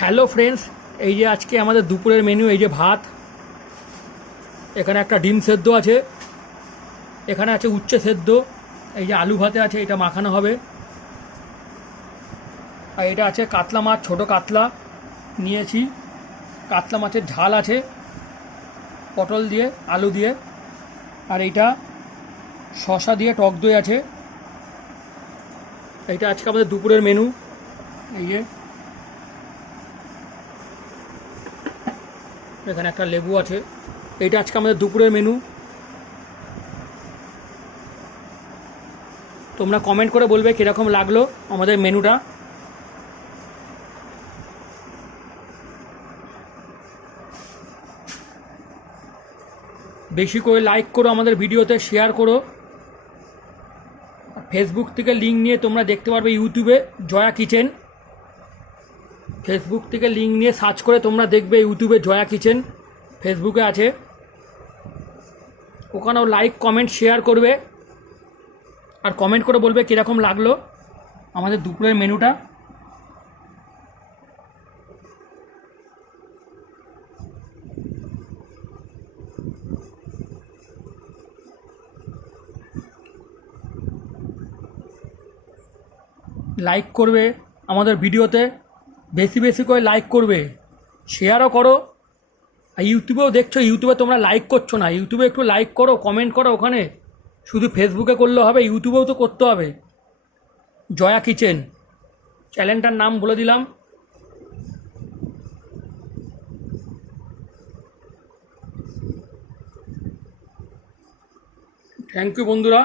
Hello friends, এই যে আজকে আমাদের দুপুরের মেনু, এই যে ভাত, এখানে একটা ডিম সেদ্ধ আছে, এখানে আছে উচ্ছে সেদ্ধ, এই যে আলু ভাতে আছে, এটা মাখানো হবে, আর এটা আছে কাতলা মাছ, ছোটো কাতলা নিয়েছি, কাতলা মাছের ঝাল আছে পটল দিয়ে আলু দিয়ে, আর এইটা শসা দিয়ে টক দই আছে। এইটা আজকে আমাদের দুপুরের মেনু। এই যে এখানে একটা লেবু আছে। এইটা আজকে আমাদের দুপুরের মেনু। তোমরা কমেন্ট করে বলবে কীরকম লাগলো আমাদের মেনুটা। বেশি করে লাইক করো, আমাদের ভিডিওতে শেয়ার করো। ফেসবুক থেকে লিঙ্ক নিয়ে তোমরা দেখতে পারবে ইউটিউবে জয়া কিচেন। ফেসবুক থেকে লিঙ্ক নিয়ে সার্চ করে তোমরা দেখবে ইউটিউবে জয়া কিচেন, ফেসবুকে আছে, ওখানেও লাইক কমেন্ট শেয়ার করবে, আর কমেন্ট করে বলবে কীরকম লাগলো আমাদের দুপুরের মেনুটা। লাইক করবে আমাদের ভিডিওতে, বেশি বেশি করে লাইক করবে, শেয়ারও করো। আর ইউটিউবেও দেখছো, ইউটিউবে তোমরা লাইক করছো না, ইউটিউবে একটু লাইক করো, কমেন্ট করো। ওখানে শুধু ফেসবুকে করলে হবে, ইউটিউবেও তো করতে হবে। জয়া কিচেন চ্যানেলটার নাম বলে দিলাম। থ্যাংক ইউ বন্ধুরা।